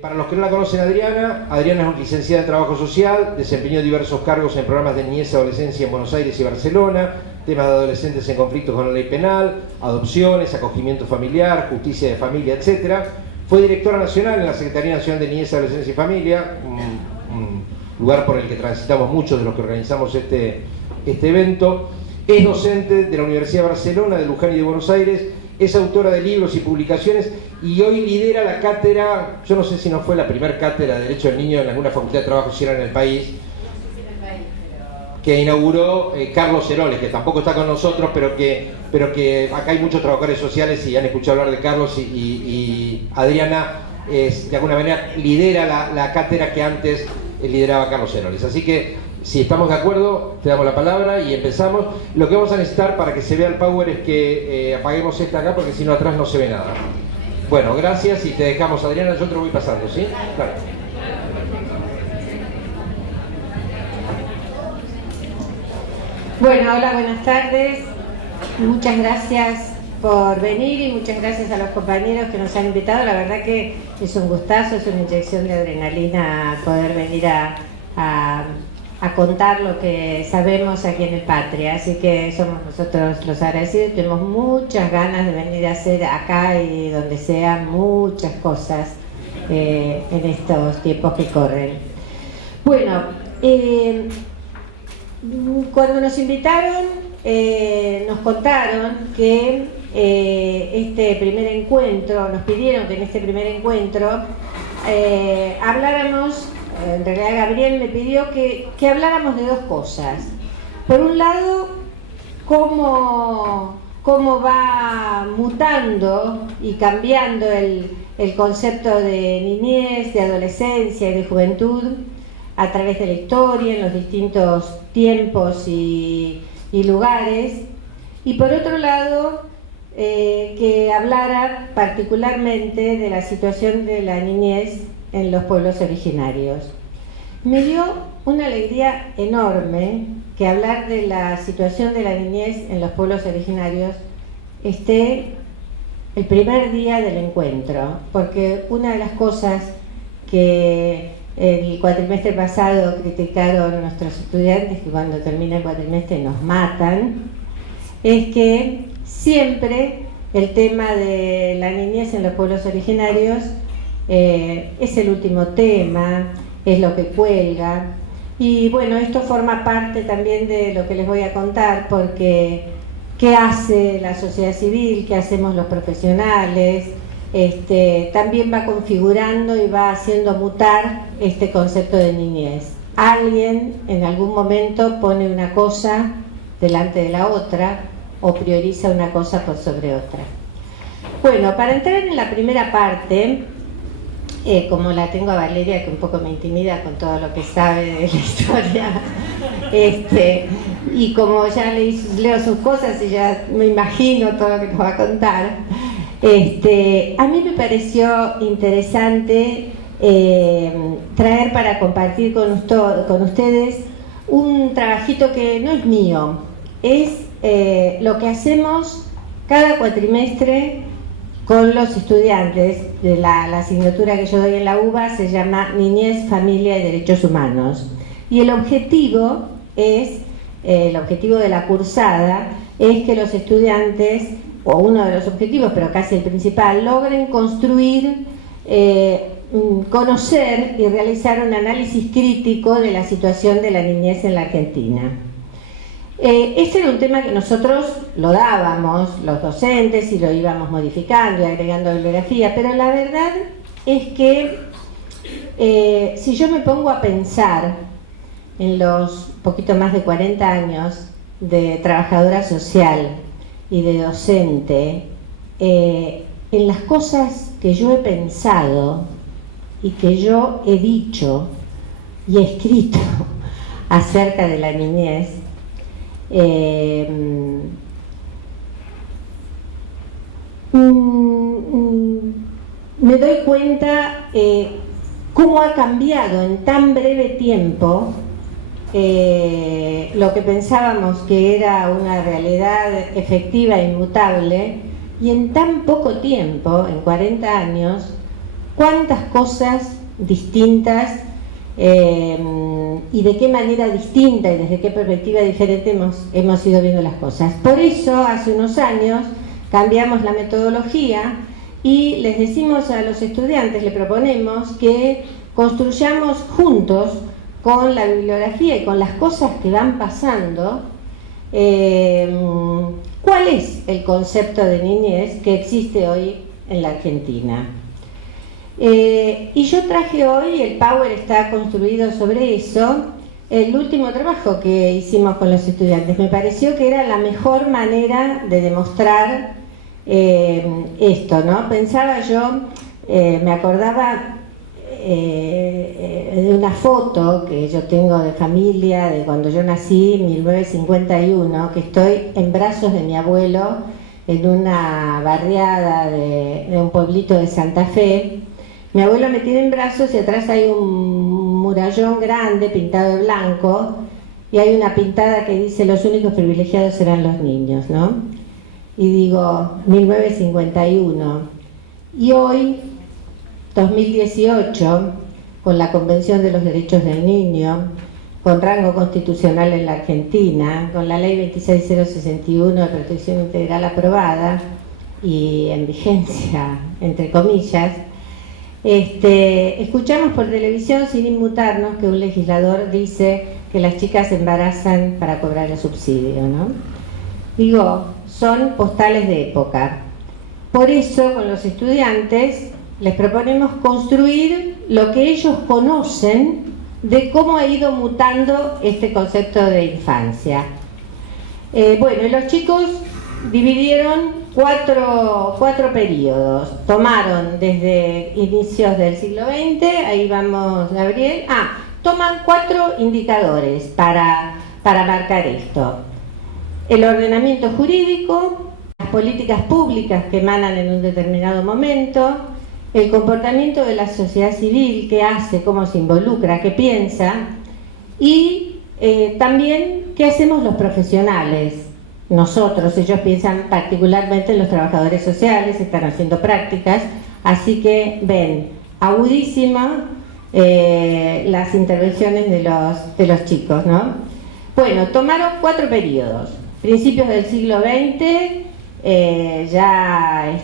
Para los que no la conocen, Adriana es licenciada en Trabajo Social, desempeñó diversos cargos en programas de niñez y adolescencia en Buenos Aires y Barcelona, temas de adolescentes en conflictos con la ley penal, adopciones, acogimiento familiar, justicia de familia, etc. Fue directora nacional en la Secretaría Nacional de Niñez, Adolescencia y Familia, un lugar por el que transitamos muchos de los que organizamos este evento. Es docente de la Universidad de Barcelona, de Luján y de Buenos Aires. Es autora de libros y publicaciones y hoy lidera la cátedra, yo no sé si no fue la primera cátedra de Derecho del Niño en alguna facultad de trabajo si era en el país, que inauguró Carlos Heroles, que tampoco está con nosotros, pero que acá hay muchos trabajadores sociales y han escuchado hablar de Carlos y Adriana de alguna manera lidera la cátedra que antes lideraba Carlos Heroles. Así que si estamos de acuerdo, te damos la palabra y empezamos. Lo que vamos a necesitar para que se vea el power es que apaguemos esta acá, porque si no atrás no se ve nada. Bueno, gracias y te dejamos, Adriana, yo te lo voy pasando, ¿sí? Claro. Bueno, hola, buenas tardes. Muchas gracias por venir y muchas gracias a los compañeros que nos han invitado. La verdad que es un gustazo, es una inyección de adrenalina poder venir a contar lo que sabemos aquí en el Patria, así que somos nosotros los agradecidos. Tenemos muchas ganas de venir a hacer acá y donde sea muchas cosas en estos tiempos que corren. Bueno, cuando nos invitaron nos contaron que este primer encuentro, nos pidieron que en este primer encuentro habláramos. En realidad Gabriel me pidió que habláramos de dos cosas. Por un lado, cómo va mutando y cambiando el concepto de niñez, de adolescencia y de juventud a través de la historia, en los distintos tiempos y lugares. Y por otro lado, que hablara particularmente de la situación de la niñez en los pueblos originarios. Me dio una alegría enorme que hablar de la situación de la niñez en los pueblos originarios esté el primer día del encuentro, porque una de las cosas que el cuatrimestre pasado criticaron nuestros estudiantes, que cuando termina el cuatrimestre nos matan, es que siempre el tema de la niñez en los pueblos originarios es el último tema, es lo que cuelga. Y bueno, esto forma parte también de lo que les voy a contar, porque ¿qué hace la sociedad civil? ¿Qué hacemos los profesionales? También va configurando y va haciendo mutar este concepto de niñez. Alguien en algún momento pone una cosa delante de la otra o prioriza una cosa por sobre otra. Bueno, para entrar en la primera parte, como la tengo a Valeria, que un poco me intimida con todo lo que sabe de la historia, y como ya leo sus cosas y ya me imagino todo lo que nos va a contar, a mí me pareció interesante traer para compartir con ustedes un trabajito que no es mío, es lo que hacemos cada cuatrimestre con los estudiantes de la asignatura que yo doy en la UBA. Se llama Niñez, Familia y Derechos Humanos. Y el objetivo de la cursada es que los estudiantes, o uno de los objetivos, pero casi el principal, logren construir, conocer y realizar un análisis crítico de la situación de la niñez en la Argentina. Este era un tema que nosotros lo dábamos, los docentes, y lo íbamos modificando y agregando bibliografía, pero la verdad es que si yo me pongo a pensar en los poquito más de 40 años de trabajadora social y de docente, en las cosas que yo he pensado y que yo he dicho y he escrito acerca de la niñez, me doy cuenta cómo ha cambiado en tan breve tiempo lo que pensábamos que era una realidad efectiva e inmutable, y en tan poco tiempo, en 40 años, cuántas cosas distintas y de qué manera distinta y desde qué perspectiva diferente hemos ido viendo las cosas. Por eso, hace unos años, cambiamos la metodología y les decimos a los estudiantes, le proponemos que construyamos juntos con la bibliografía y con las cosas que van pasando, ¿cuál es el concepto de niñez que existe hoy en la Argentina? Y yo traje hoy, el Power está construido sobre eso, el último trabajo que hicimos con los estudiantes. Me pareció que era la mejor manera de demostrar esto, ¿no? Pensaba yo, me acordaba de una foto que yo tengo de familia de cuando yo nací, 1951, que estoy en brazos de mi abuelo en una barriada de un pueblito de Santa Fe. Mi abuelo me tiene en brazos y atrás hay un murallón grande pintado de blanco y hay una pintada que dice: los únicos privilegiados serán los niños, ¿no? Y digo, 1951. Y hoy, 2018, con la Convención de los Derechos del Niño, con rango constitucional en la Argentina, con la Ley 26061 de Protección Integral aprobada y en vigencia, entre comillas, escuchamos por televisión, sin inmutarnos, que un legislador dice que las chicas se embarazan para cobrar el subsidio, ¿no? Digo, son postales de época. Por eso, con los estudiantes, les proponemos construir lo que ellos conocen de cómo ha ido mutando este concepto de infancia. Bueno, y los chicos dividieron cuatro periodos. Tomaron desde inicios del siglo XX, ahí vamos, Gabriel. Toman 4 indicadores para marcar esto: el ordenamiento jurídico, las políticas públicas que emanan en un determinado momento, el comportamiento de la sociedad civil, qué hace, cómo se involucra, qué piensa, y también qué hacemos los profesionales. Nosotros, ellos piensan particularmente en los trabajadores sociales, están haciendo prácticas, así que ven agudísima las intervenciones de los chicos, ¿no? Bueno, tomaron 4 periodos: principios del siglo XX, ya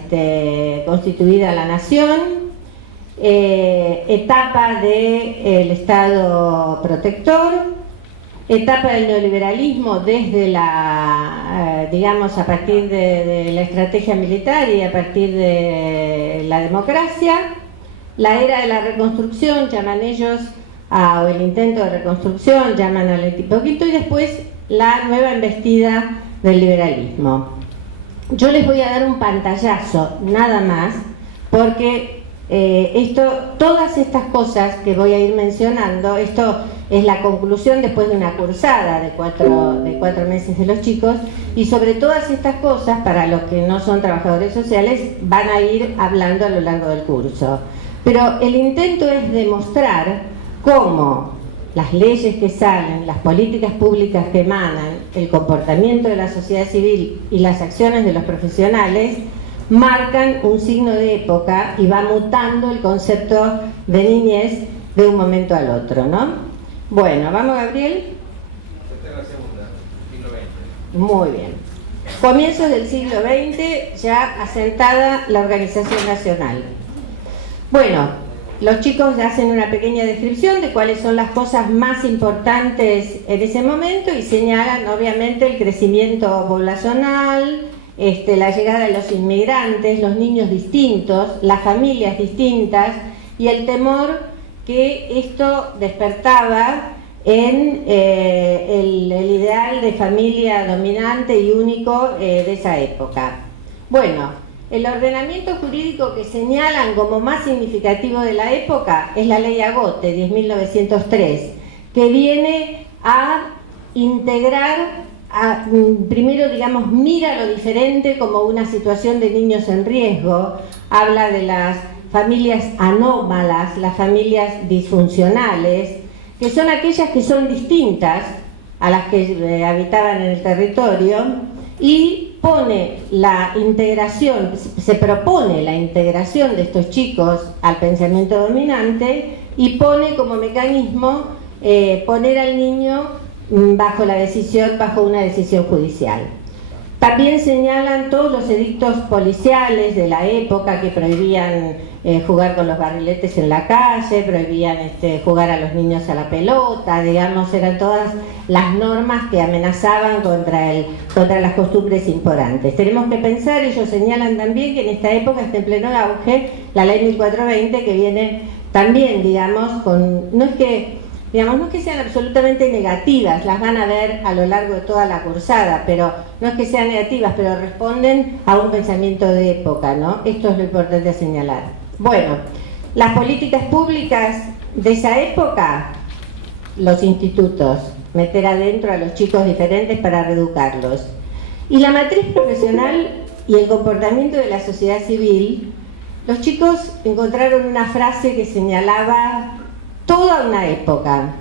constituida la nación, etapa del Estado protector, etapa del neoliberalismo desde digamos, a partir de la estrategia militar y a partir de la democracia, la era de la reconstrucción, llaman ellos, o el intento de reconstrucción, llaman al antipoquito, y después la nueva embestida del liberalismo. Yo les voy a dar un pantallazo, nada más, porque todas estas cosas que voy a ir mencionando, esto es la conclusión después de una cursada de cuatro meses de los chicos, y sobre todas estas cosas, para los que no son trabajadores sociales, van a ir hablando a lo largo del curso. Pero el intento es demostrar cómo las leyes que salen, las políticas públicas que emanan, el comportamiento de la sociedad civil y las acciones de los profesionales marcan un signo de época y va mutando el concepto de niñez de un momento al otro, ¿no? Bueno, vamos, Gabriel. Esta es la segunda, siglo XX. Muy bien. Comienzos del siglo XX, ya asentada la organización nacional. Bueno, los chicos hacen una pequeña descripción de cuáles son las cosas más importantes en ese momento y señalan, obviamente, el crecimiento poblacional, la llegada de los inmigrantes, los niños distintos, las familias distintas y el temor que esto despertaba en el ideal de familia dominante y único de esa época. Bueno, el ordenamiento jurídico que señalan como más significativo de la época es la Ley Agote, 10.903, que viene a integrar, primero, digamos, mira lo diferente como una situación de niños en riesgo, habla de las familias anómalas, las familias disfuncionales, que son aquellas que son distintas a las que habitaban en el territorio, y pone la integración, se propone la integración de estos chicos al pensamiento dominante y pone como mecanismo poner al niño bajo una decisión judicial. También señalan todos los edictos policiales de la época que prohibían jugar con los barriletes en la calle, prohibían jugar a los niños a la pelota, digamos, eran todas las normas que amenazaban contra las costumbres importantes. Tenemos que pensar, ellos señalan también que en esta época está en pleno auge la ley 1420, que viene también, digamos, no es que sean absolutamente negativas, las van a ver a lo largo de toda la cursada, pero no es que sean negativas, pero responden a un pensamiento de época, ¿no? Esto es lo importante a señalar. Bueno, las políticas públicas de esa época, los institutos, meter adentro a los chicos diferentes para reeducarlos. Y la matriz profesional y el comportamiento de la sociedad civil, los chicos encontraron una frase que señalaba toda una época.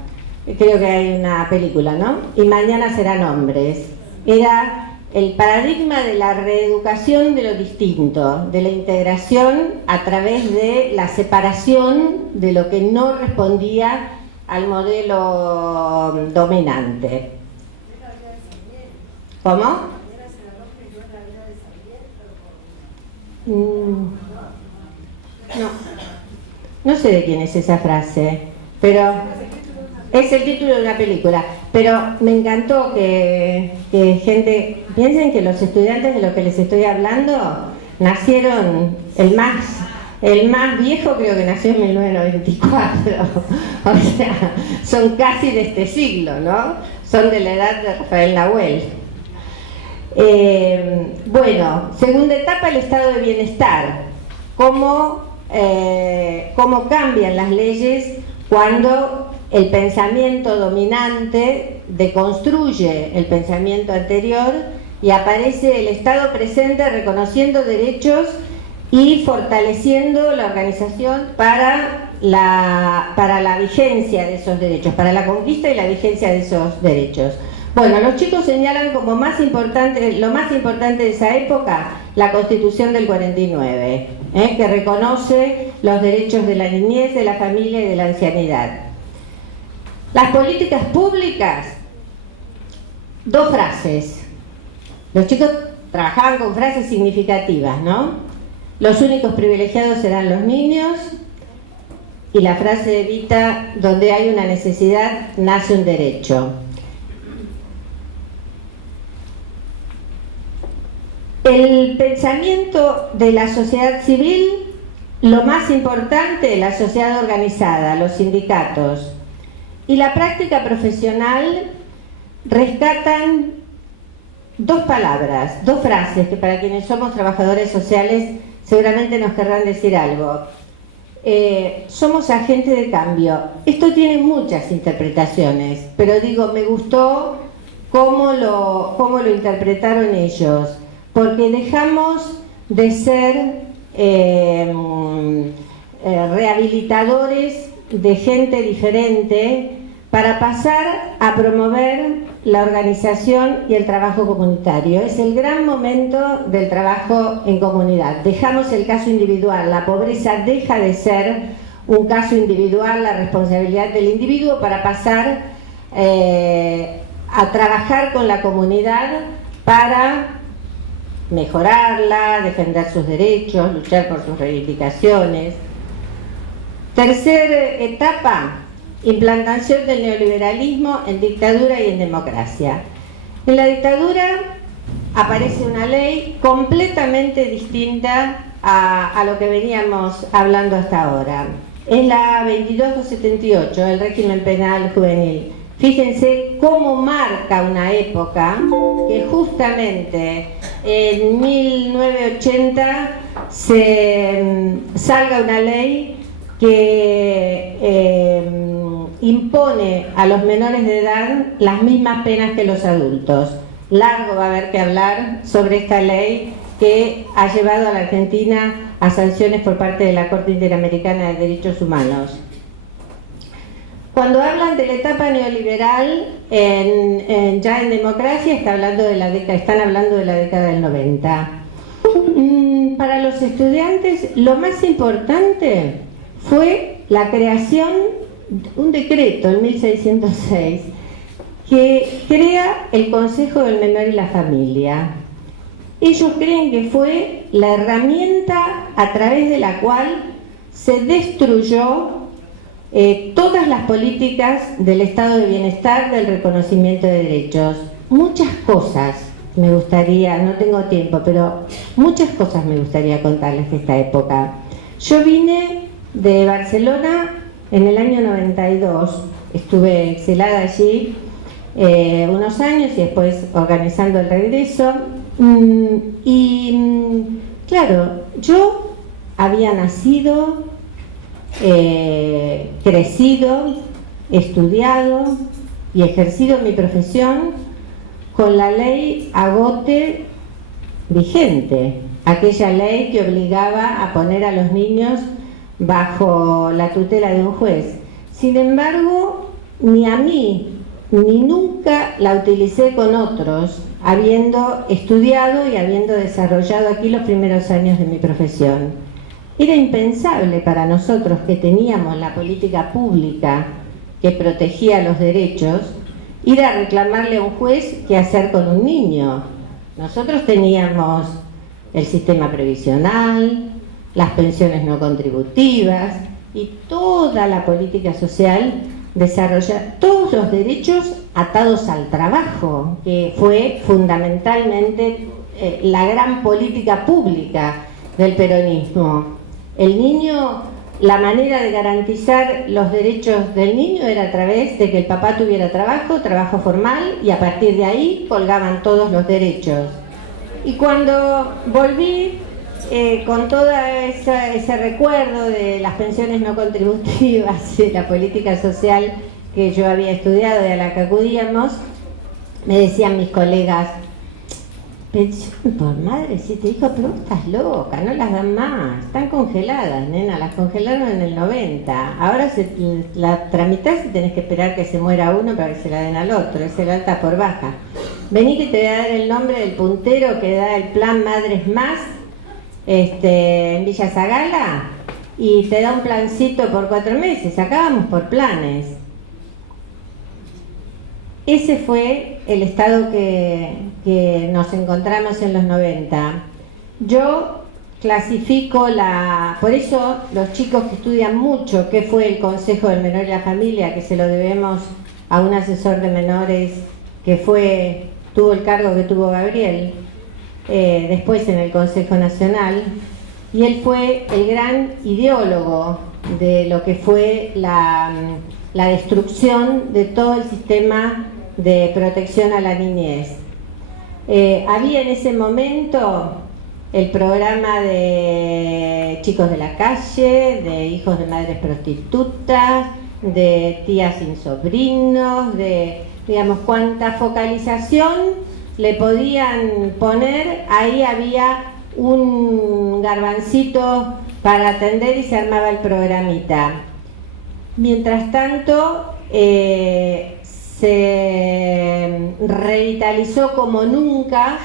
Creo que hay una película, ¿no? Y mañana serán hombres. Era el paradigma de la reeducación de lo distinto, de la integración a través de la separación de lo que no respondía al modelo dominante. ¿Cómo? No sé de quién es esa frase, pero es el título de una película. Pero me encantó que gente, piensen que los estudiantes de los que les estoy hablando nacieron, el más viejo creo que nació en 1994, o sea, son casi de este siglo, ¿no? Son de la edad de Rafael Nahuel. Bueno, segunda etapa, el estado de bienestar. Cómo cambian las leyes cuando el pensamiento dominante deconstruye el pensamiento anterior y aparece el Estado presente reconociendo derechos y fortaleciendo la organización para la vigencia de esos derechos, para la conquista y la vigencia de esos derechos. Bueno, los chicos señalan como lo más importante de esa época, la Constitución del 49, que reconoce los derechos de la niñez, de la familia y de la ancianidad. Las políticas públicas, dos frases. Los chicos trabajaban con frases significativas, ¿no? Los únicos privilegiados serán los niños, y la frase de Evita, donde hay una necesidad, nace un derecho. El pensamiento de la sociedad civil, lo más importante, la sociedad organizada, los sindicatos, y la práctica profesional rescatan dos palabras, dos frases que para quienes somos trabajadores sociales seguramente nos querrán decir algo. Somos agentes de cambio. Esto tiene muchas interpretaciones, pero digo, me gustó cómo lo interpretaron ellos, porque dejamos de ser rehabilitadores de gente diferente para pasar a promover la organización y el trabajo comunitario. Es el gran momento del trabajo en comunidad. Dejamos el caso individual, la pobreza deja de ser un caso individual, la responsabilidad del individuo, para pasar a trabajar con la comunidad para mejorarla, defender sus derechos, luchar por sus reivindicaciones. Tercera etapa, implantación del neoliberalismo en dictadura y en democracia. En la dictadura aparece una ley completamente distinta a lo que veníamos hablando hasta ahora. Es la 2278, el régimen penal juvenil. Fíjense cómo marca una época que justamente en 1980 se salga una ley que impone a los menores de edad las mismas penas que los adultos. Largo va a haber que hablar sobre esta ley que ha llevado a la Argentina a sanciones por parte de la Corte Interamericana de Derechos Humanos. Cuando hablan de la etapa neoliberal ya en democracia están hablando de la década del 90. Para los estudiantes lo más importante fue la creación de un decreto en 1606 que crea el Consejo del Menor y la Familia. Ellos creen que fue la herramienta a través de la cual se destruyó todas las políticas del estado de bienestar, del reconocimiento de derechos. Muchas cosas me gustaría, no tengo tiempo, pero muchas cosas me gustaría contarles de esta época. Yo vine de Barcelona en el año 92, estuve exilada allí unos años y después organizando el regreso. Claro, yo había nacido, crecido, estudiado y ejercido mi profesión con la ley Agote vigente, aquella ley que obligaba a poner a los niños bajo la tutela de un juez. Sin embargo, ni a mí ni nunca la utilicé con otros, habiendo estudiado y habiendo desarrollado aquí los primeros años de mi profesión. Era impensable para nosotros, que teníamos la política pública que protegía los derechos, ir a reclamarle a un juez qué hacer con un niño. Nosotros teníamos el sistema previsional, las pensiones no contributivas y toda la política social desarrollada, todos los derechos atados al trabajo, que fue fundamentalmente la gran política pública del peronismo. El niño, la manera de garantizar los derechos del niño era a través de que el papá tuviera trabajo formal, y a partir de ahí colgaban todos los derechos. Y cuando volví con todo ese recuerdo de las pensiones no contributivas y la política social que yo había estudiado y a la que acudíamos, me decían mis colegas: pensión por madre, si te dijo, pero estás loca, no las dan más, están congeladas, nena, las congelaron en el 90, ahora la tramitas y tenés que esperar que se muera uno para que se la den al otro, es el alta por baja. Vení que te voy a dar el nombre del puntero que da el plan Madres Más en Villa Zagala, y te da un plancito por 4 meses, acá vamos por planes. Ese fue el estado que nos encontramos en los 90. Yo clasifico por eso los chicos que estudian mucho qué fue el Consejo del Menor y la Familia, que se lo debemos a un asesor de menores que tuvo el cargo que tuvo Gabriel, después en el Consejo Nacional, y él fue el gran ideólogo de lo que fue la destrucción de todo el sistema de protección a la niñez. Había en ese momento el programa de chicos de la calle, de hijos de madres prostitutas, de tías sin sobrinos, de, digamos, cuánta focalización le podían poner, ahí había un garbancito para atender y se armaba el programita. Mientras tanto, se revitalizó como nunca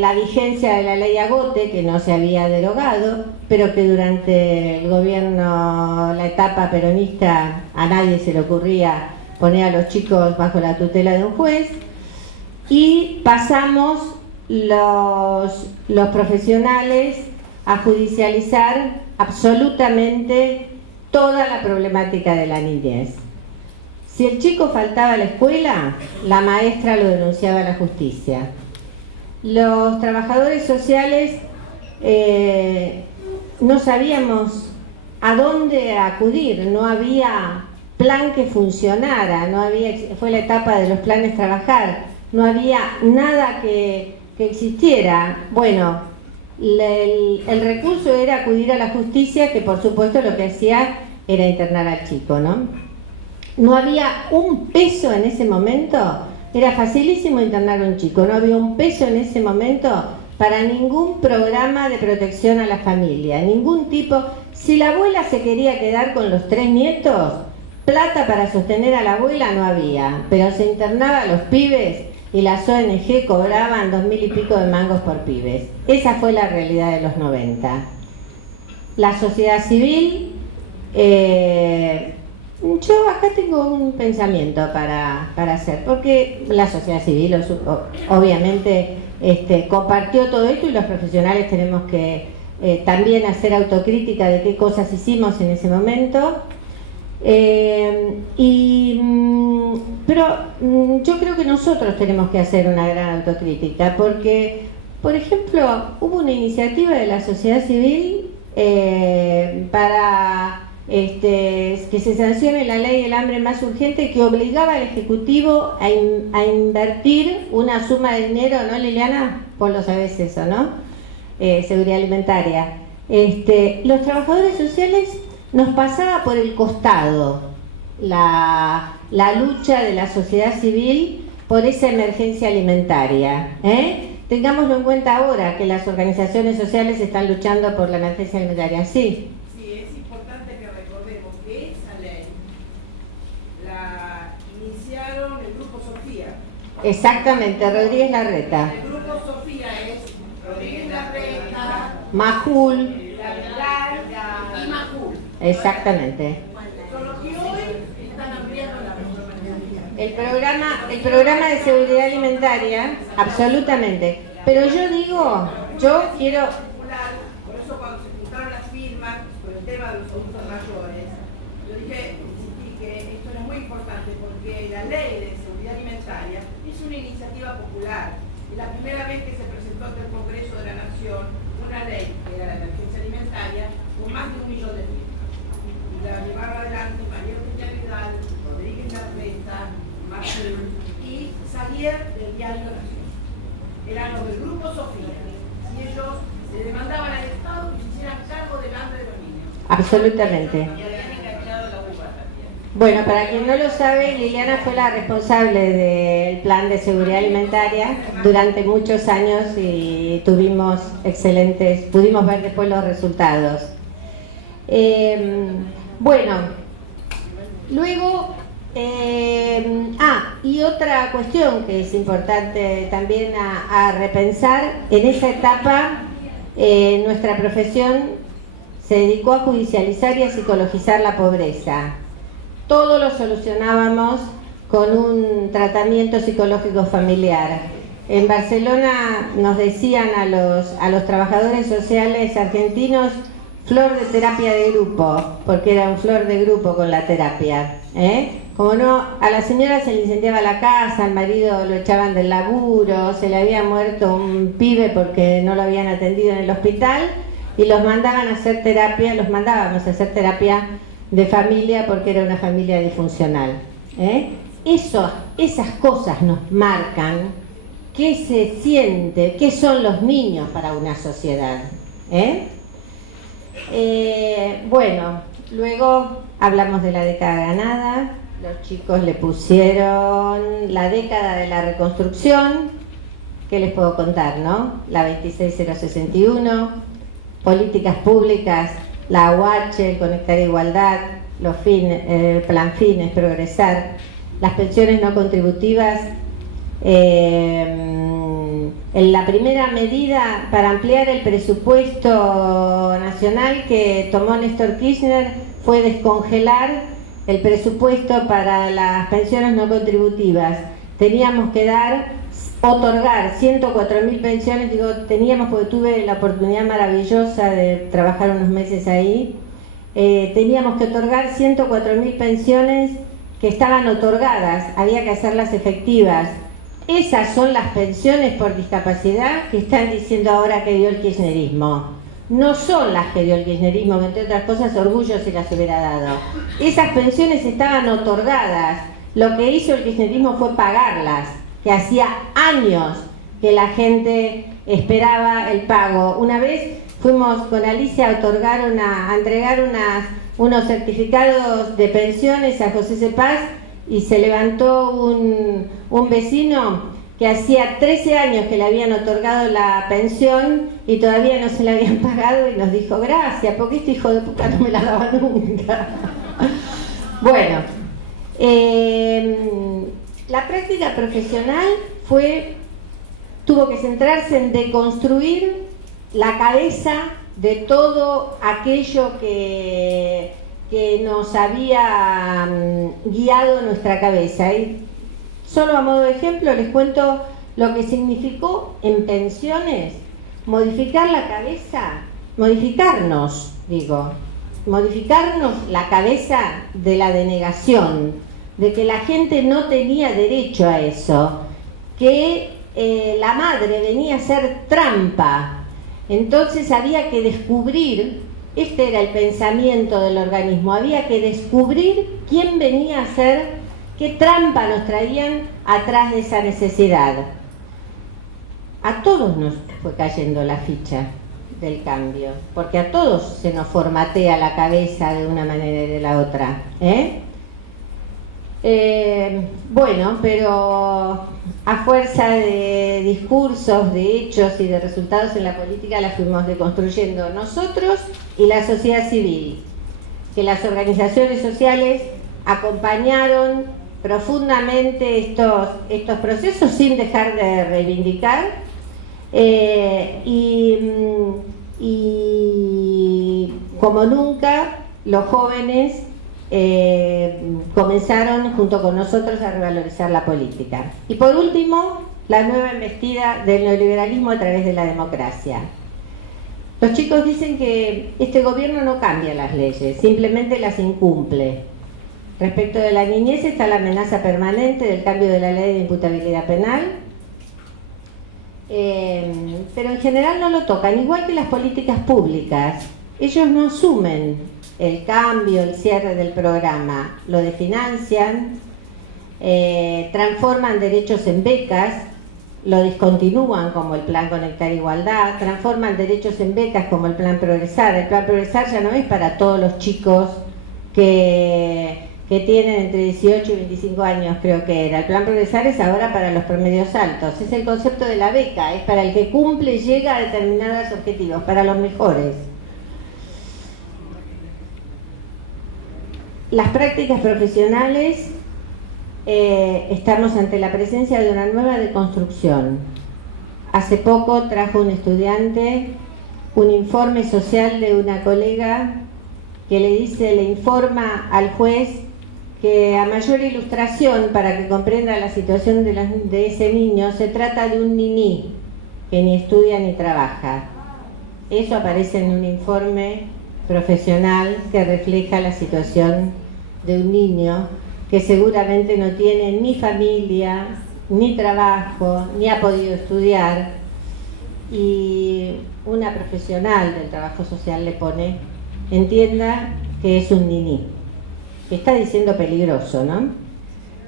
la vigencia de la ley Agote, que no se había derogado, pero que durante el gobierno, la etapa peronista, a nadie se le ocurría poner a los chicos bajo la tutela de un juez, y pasamos los profesionales a judicializar absolutamente toda la problemática de la niñez. Si el chico faltaba a la escuela, la maestra lo denunciaba a la justicia. Los trabajadores sociales no sabíamos a dónde acudir, no había plan que funcionara, fue la etapa de los planes trabajar, no había nada que existiera. Bueno, el recurso era acudir a la justicia, que por supuesto lo que hacía era internar al chico, ¿no? No había un peso en ese momento, era facilísimo internar a un chico, no había un peso en ese momento para ningún programa de protección a la familia, ningún tipo. Si la abuela se quería quedar con los 3 nietos, plata para sostener a la abuela no había, pero se internaba a los pibes y las ONG cobraban 2000 y pico de mangos por pibes. Esa fue la realidad de los 90. La sociedad civil, yo acá tengo un pensamiento para hacer, porque la sociedad civil obviamente compartió todo esto y los profesionales tenemos que también hacer autocrítica de qué cosas hicimos en ese momento. Pero yo creo que nosotros tenemos que hacer una gran autocrítica, porque, por ejemplo, hubo una iniciativa de la sociedad civil para que se sancione la ley del hambre más urgente, que obligaba al Ejecutivo a invertir una suma de dinero, ¿no, Liliana? Vos lo sabés eso, ¿no? Seguridad alimentaria. Los trabajadores sociales nos pasaba por el costado la lucha de la sociedad civil por esa emergencia alimentaria. Tengámoslo en cuenta ahora que las organizaciones sociales están luchando por la emergencia alimentaria. Sí. Sí, es importante que recordemos que esa ley la iniciaron el Grupo Sofía. Exactamente, Rodríguez Larreta. El Grupo Sofía es Rodríguez Larreta, Majul. y Majul. Exactamente. Son los que hoy están ampliando la reforma. El programa de seguridad alimentaria, absolutamente. Pero yo digo, yo quiero... Por eso cuando se juntaron las firmas por el tema de los adultos mayores, yo insistí que esto era muy importante porque la ley de seguridad alimentaria es una iniciativa popular. Es la primera vez que se presentó ante el Congreso de la Nación una ley, que era la emergencia alimentaria, con más de 1 millón de firmas. Y la llevaron adelante María Eugenia Vidal, Rodríguez Larreta, Martín y Xavier del diario Nación. Eran los del Grupo Sofía. Y ellos le demandaban al Estado que se hicieran cargo del hambre de los niños. Absolutamente. Y habían engañado la uva también. Bueno, para quien no lo sabe, Liliana fue la responsable del plan de seguridad alimentaria durante muchos años y tuvimos pudimos ver después los resultados. Bueno, luego, y otra cuestión que es importante también a repensar, en esa etapa nuestra profesión se dedicó a judicializar y a psicologizar la pobreza. Todo lo solucionábamos con un tratamiento psicológico familiar. En Barcelona nos decían a los trabajadores sociales argentinos flor de terapia de grupo, porque era un flor de grupo con la terapia. Como no, a la señora se le incendiaba la casa, al marido lo echaban del laburo, se le había muerto un pibe porque no lo habían atendido en el hospital y los mandaban a hacer terapia, los mandábamos a hacer terapia de familia porque era una familia disfuncional. Esas cosas nos marcan qué se siente, qué son los niños para una sociedad. Bueno, luego hablamos de la década ganada, los chicos le pusieron la década de la reconstrucción, ¿qué les puedo contar, no? La 26061, políticas públicas, la AUH, el Conectar Igualdad, los fines, plan fines, progresar, las pensiones no contributivas. En la primera medida para ampliar el presupuesto nacional que tomó Néstor Kirchner fue descongelar el presupuesto para las pensiones no contributivas. Teníamos que otorgar 104.000 pensiones, teníamos porque tuve la oportunidad maravillosa de trabajar unos meses ahí, teníamos que otorgar 104.000 pensiones que estaban otorgadas, había que hacerlas efectivas. Esas son las pensiones por discapacidad que están diciendo ahora que dio el kirchnerismo. No son las que dio el kirchnerismo, que entre otras cosas orgullo se las hubiera dado. Esas pensiones estaban otorgadas. Lo que hizo el kirchnerismo fue pagarlas, que hacía años que la gente esperaba el pago. Una vez fuimos con Alicia a entregar unos certificados de pensiones a José Cepaz y se levantó un vecino que hacía 13 años que le habían otorgado la pensión y todavía no se la habían pagado, y nos dijo gracias, porque este hijo de puta no me la daba nunca. Bueno, la práctica profesional tuvo que centrarse en deconstruir la cabeza de todo aquello que nos había guiado nuestra cabeza. Y solo a modo de ejemplo les cuento lo que significó en pensiones modificar la cabeza, modificarnos la cabeza de la denegación, de que la gente no tenía derecho a eso, que la madre venía a ser trampa. Entonces había que descubrir, este era el pensamiento del organismo, había que descubrir quién venía a ser, qué trampa nos traían atrás de esa necesidad. A todos nos fue cayendo la ficha del cambio, porque a todos se nos formatea la cabeza de una manera y de la otra, bueno, pero a fuerza de discursos, de hechos y de resultados en la política la fuimos deconstruyendo nosotros y la sociedad civil, que las organizaciones sociales acompañaron profundamente estos procesos sin dejar de reivindicar, y como nunca los jóvenes comenzaron junto con nosotros a revalorizar la política. Y por último, la nueva embestida del neoliberalismo a través de la democracia. Los chicos dicen que este gobierno no cambia las leyes, simplemente las incumple. Respecto de la niñez está la amenaza permanente del cambio de la ley de imputabilidad penal, pero en general no lo tocan, igual que las políticas públicas. Ellos no asumen el cambio, el cierre del programa, lo desfinancian, transforman derechos en becas, lo discontinúan como el Plan Conectar Igualdad, transforman derechos en becas como el Plan Progresar. El Plan Progresar ya no es para todos los chicos que tienen entre 18 y 25 años, creo que era. El Plan Progresar es ahora para los promedios altos. Es el concepto de la beca, es para el que cumple y llega a determinados objetivos, para los mejores. Las prácticas profesionales, estamos ante la presencia de una nueva deconstrucción. Hace poco trajo un estudiante un informe social de una colega que le informa al juez que, a mayor ilustración para que comprenda la situación de ese niño, se trata de un niní que ni estudia ni trabaja. Eso aparece en un informe profesional que refleja la situación de un niño que seguramente no tiene ni familia, ni trabajo, ni ha podido estudiar, y una profesional del trabajo social le pone, entienda que es un niní, que está diciendo peligroso, ¿no?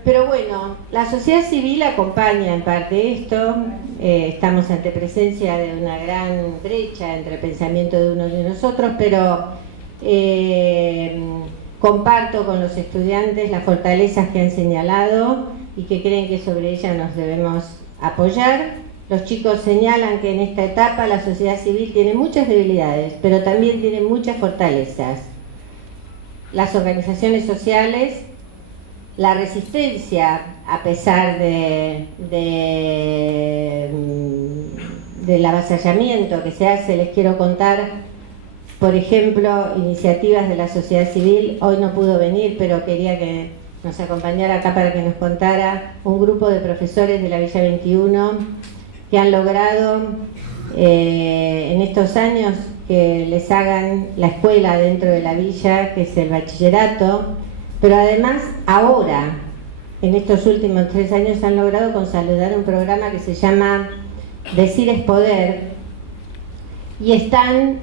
Pero bueno, la sociedad civil acompaña en parte esto. Estamos ante presencia de una gran brecha entre el pensamiento de unos y de nosotros, pero comparto con los estudiantes las fortalezas que han señalado y que creen que sobre ellas nos debemos apoyar. Los chicos señalan que en esta etapa la sociedad civil tiene muchas debilidades, pero también tiene muchas fortalezas. Las organizaciones sociales, la resistencia a pesar del avasallamiento que se hace. Les quiero contar, por ejemplo, iniciativas de la sociedad civil. Hoy no pudo venir, pero quería que nos acompañara acá para que nos contara un grupo de profesores de la Villa 21 que han logrado en estos años que les hagan la escuela dentro de la villa, que es el bachillerato, pero además ahora, en estos últimos 3 años, han logrado consolidar un programa que se llama Decir es Poder, y están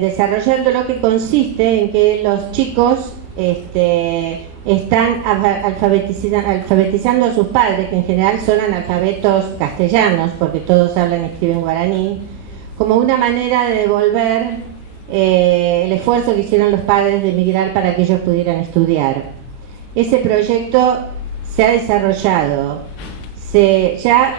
desarrollando lo que consiste en que los chicos están alfabetizando a sus padres, que en general son analfabetos castellanos, porque todos hablan y escriben guaraní, como una manera de devolver el esfuerzo que hicieron los padres de emigrar para que ellos pudieran estudiar. Ese proyecto se ha desarrollado, se está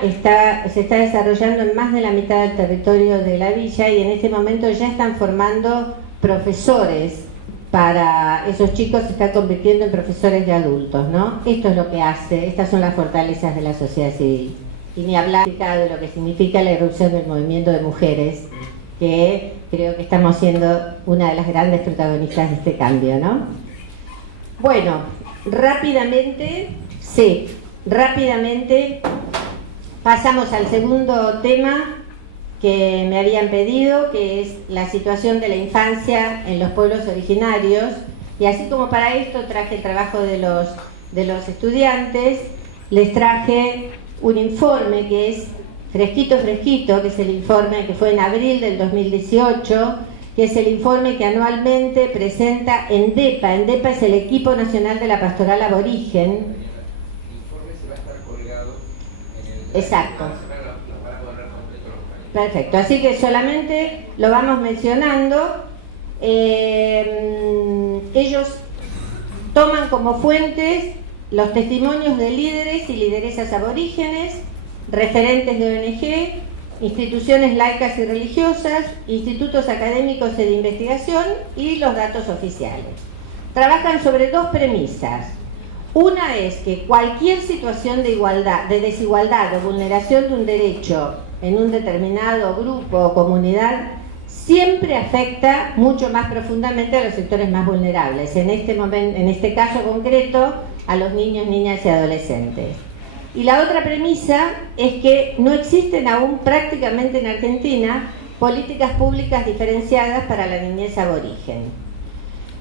desarrollando en más de la mitad del territorio de la villa, y en este momento ya están formando profesores para esos chicos, se están convirtiendo en profesores de adultos, ¿no? Esto es lo que hace, estas son las fortalezas de la sociedad civil. Y ni hablar de lo que significa la irrupción del movimiento de mujeres, que creo que estamos siendo una de las grandes protagonistas de este cambio, ¿no? Bueno, rápidamente pasamos al segundo tema que me habían pedido, que es la situación de la infancia en los pueblos originarios, y así como para esto traje el trabajo de los estudiantes, les traje un informe que es fresquito, que es el informe que fue en abril del 2018, que es el informe que anualmente presenta ENDEPA. ENDEPA es el Equipo Nacional de la Pastoral Aborigen. El informe se va a estar colgado en el... Exacto. Perfecto, así que solamente lo vamos mencionando. Ellos toman como fuentes los testimonios de líderes y lideresas aborígenes, referentes de ONG, instituciones laicas y religiosas, institutos académicos y de investigación y los datos oficiales. Trabajan sobre dos premisas. Una es que cualquier situación de desigualdad o vulneración de un derecho en un determinado grupo o comunidad siempre afecta mucho más profundamente a los sectores más vulnerables, en este caso concreto a los niños, niñas y adolescentes. Y la otra premisa es que no existen aún prácticamente en Argentina políticas públicas diferenciadas para la niñez aborigen.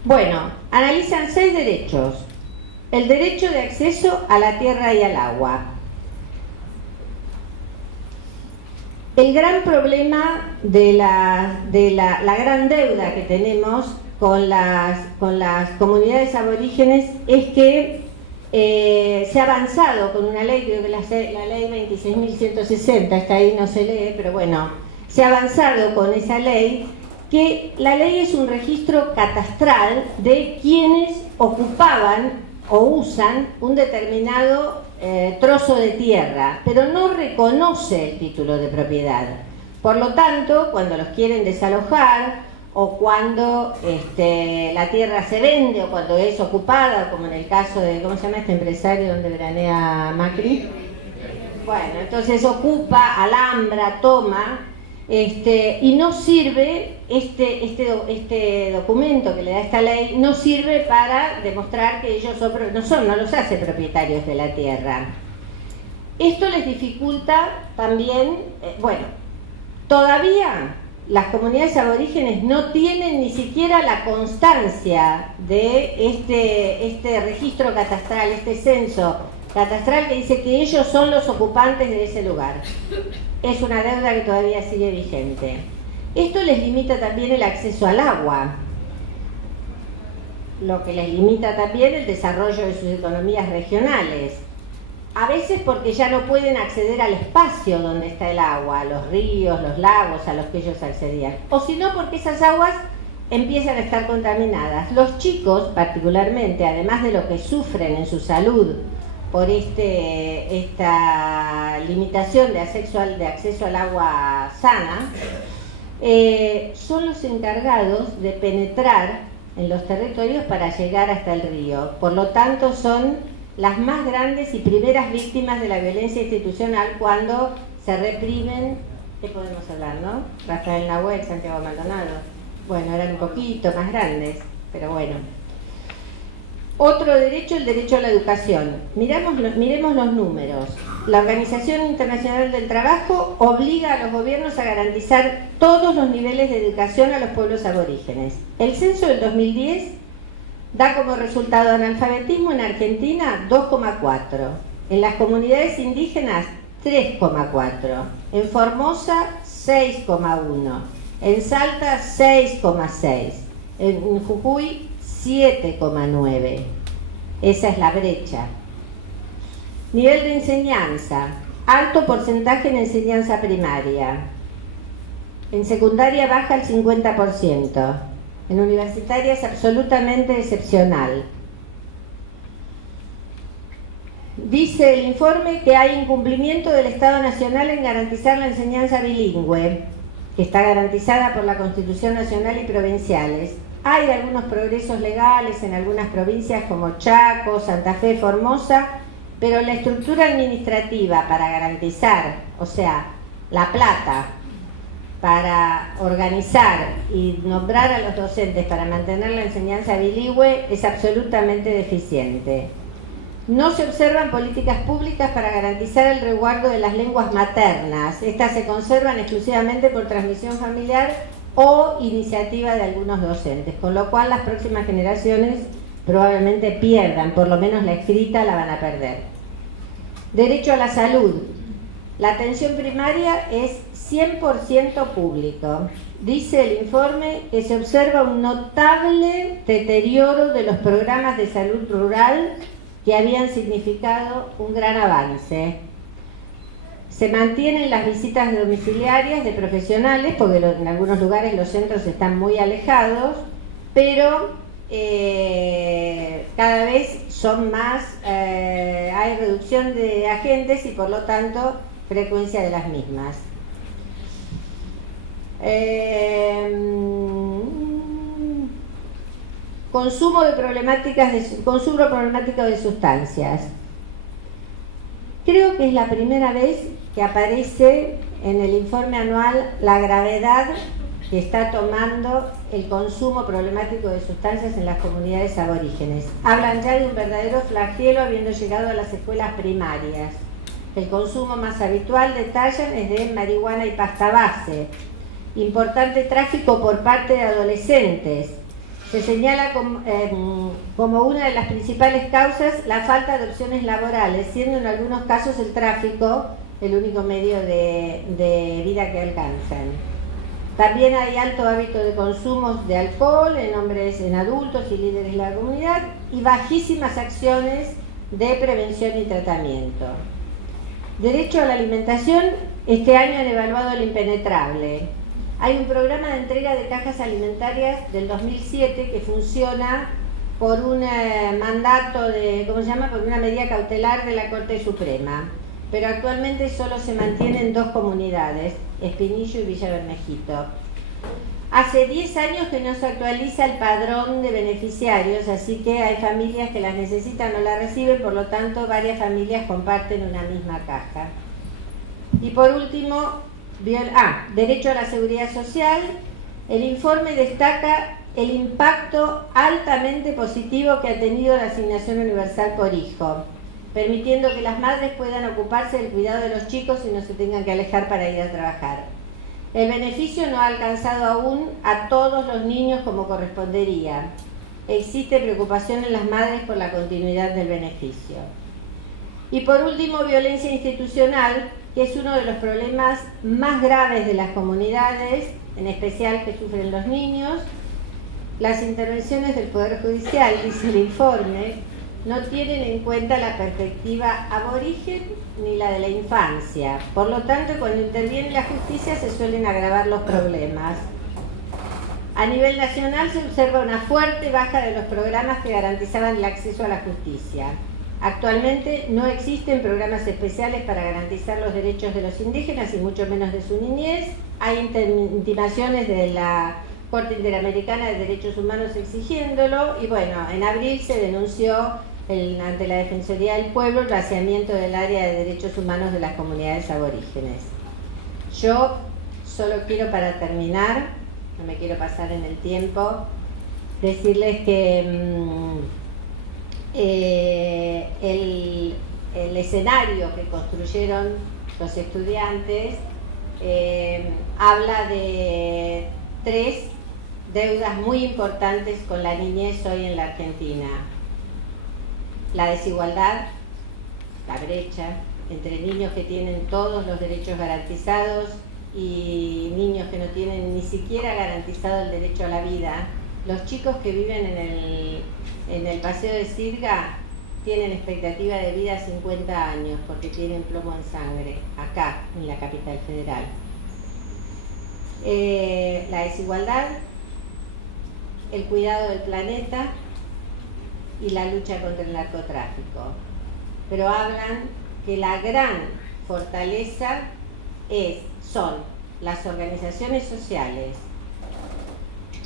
Bueno, analizan 6 derechos. El derecho de acceso a la tierra y al agua. El gran problema de la gran deuda que tenemos con las comunidades aborígenes es que se ha avanzado con una ley, creo que la ley 26.160, está ahí, no se lee, pero bueno, se ha avanzado con esa ley, que la ley es un registro catastral de quienes ocupaban o usan un determinado trozo de tierra, pero no reconoce el título de propiedad. Por lo tanto, cuando los quieren desalojar o cuando la tierra se vende o cuando es ocupada, como en el caso de, ¿cómo se llama este empresario donde veranea Macri? Bueno, entonces ocupa, alambra, toma, y no sirve, este documento que le da esta ley, no sirve para demostrar que ellos no los hace propietarios de la tierra. Esto les dificulta también, todavía las comunidades aborígenes no tienen ni siquiera la constancia de este registro catastral, este censo catastral que dice que ellos son los ocupantes de ese lugar. Es una deuda que todavía sigue vigente. Esto les limita también el acceso al agua, lo que les limita también el desarrollo de sus economías regionales. A veces porque ya no pueden acceder al espacio donde está el agua, a los ríos, los lagos a los que ellos accedían. O si no, porque esas aguas empiezan a estar contaminadas. Los chicos, particularmente, además de lo que sufren en su salud por esta limitación de acceso al agua sana, son los encargados de penetrar en los territorios para llegar hasta el río. Por lo tanto, son las más grandes y primeras víctimas de la violencia institucional cuando se reprimen. ¿Qué podemos hablar, no? Rafael Nahuel, Santiago Maldonado. Bueno, eran un poquito más grandes, pero bueno. Otro derecho, el derecho a la educación. Miremos los números. La Organización Internacional del Trabajo obliga a los gobiernos a garantizar todos los niveles de educación a los pueblos aborígenes. El censo del 2010 da como resultado analfabetismo en Argentina 2,4, en las comunidades indígenas 3,4, en Formosa 6,1, en Salta 6,6, en Jujuy 7,9. Esa es la brecha. Nivel de enseñanza, alto porcentaje en enseñanza primaria. En secundaria baja el 50%. En universitaria es absolutamente excepcional. Dice el informe que hay incumplimiento del Estado Nacional en garantizar la enseñanza bilingüe, que está garantizada por la Constitución Nacional y provinciales. Hay algunos progresos legales en algunas provincias como Chaco, Santa Fe, Formosa, pero la estructura administrativa para garantizar, o sea, la plata para organizar y nombrar a los docentes para mantener la enseñanza bilingüe es absolutamente deficiente. No se observan políticas públicas para garantizar el resguardo de las lenguas maternas. Estas se conservan exclusivamente por transmisión familiar o iniciativa de algunos docentes, con lo cual las próximas generaciones probablemente pierdan, por lo menos la escrita la van a perder. Derecho a la salud. La atención primaria es 100% público. Dice el informe que se observa un notable deterioro de los programas de salud rural que habían significado un gran avance. Se mantienen las visitas domiciliarias de profesionales, porque en algunos lugares los centros están muy alejados, pero cada vez son más, hay reducción de agentes y por lo tanto frecuencia de las mismas. Consumo problemático de sustancias. Creo que es la primera vez que aparece en el informe anual la gravedad que está tomando el consumo problemático de sustancias en las comunidades aborígenes. Hablan ya de un verdadero flagelo habiendo llegado a las escuelas primarias. El consumo más habitual, detallan, es de marihuana y pasta base. Importante tráfico por parte de adolescentes. Se señala como una de las principales causas la falta de opciones laborales, siendo en algunos casos el tráfico el único medio de vida que alcanzan. También hay alto hábito de consumo de alcohol en hombres, en adultos y líderes de la comunidad, y bajísimas acciones de prevención y tratamiento. Derecho a la alimentación. Este año han evaluado el impenetrable. Hay un programa de entrega de cajas alimentarias del 2007 que funciona por un mandato de, ¿cómo se llama?, por una medida cautelar de la Corte Suprema. Pero actualmente solo se mantienen 2 comunidades, Espinillo y Villa Bermejito. Hace 10 años que no se actualiza el padrón de beneficiarios, así que hay familias que las necesitan o la reciben, por lo tanto varias familias comparten una misma caja. Y por último, derecho a la seguridad social. El informe destaca el impacto altamente positivo que ha tenido la asignación universal por hijo, permitiendo que las madres puedan ocuparse del cuidado de los chicos y no se tengan que alejar para ir a trabajar. El beneficio no ha alcanzado aún a todos los niños como correspondería. Existe preocupación en las madres por la continuidad del beneficio. Y por último, violencia institucional, que es uno de los problemas más graves de las comunidades, en especial que sufren los niños. Las intervenciones del Poder Judicial, dice el informe, no tienen en cuenta la perspectiva aborigen ni la de la infancia. Por lo tanto, cuando interviene la justicia se suelen agravar los problemas. A nivel nacional se observa una fuerte baja de los programas que garantizaban el acceso a la justicia. Actualmente no existen programas especiales para garantizar los derechos de los indígenas y mucho menos de su niñez. Hay intimaciones de la Corte Interamericana de Derechos Humanos exigiéndolo y bueno, en abril se denunció ante la Defensoría del Pueblo el vaciamiento del área de derechos humanos de las comunidades aborígenes. Yo solo quiero, para terminar, no me quiero pasar en el tiempo, decirles que el escenario que construyeron los estudiantes habla de 3 deudas muy importantes con la niñez hoy en la Argentina. La desigualdad, la brecha entre niños que tienen todos los derechos garantizados y niños que no tienen ni siquiera garantizado el derecho a la vida. Los chicos que viven en el Paseo de Sirga tienen expectativa de vida 50 años porque tienen plomo en sangre, acá, en la capital federal. La desigualdad, el cuidado del planeta y la lucha contra el narcotráfico. pero hablan que la gran fortaleza son las organizaciones sociales,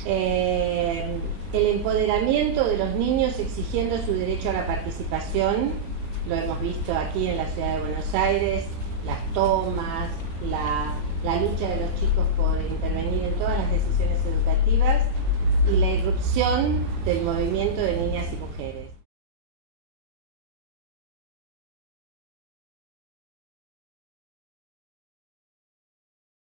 el empoderamiento de los niños exigiendo su derecho a la participación, lo hemos visto aquí en la ciudad de Buenos Aires, las tomas, la lucha de los chicos por intervenir en todas las decisiones educativas y la irrupción del movimiento de niñas y mujeres.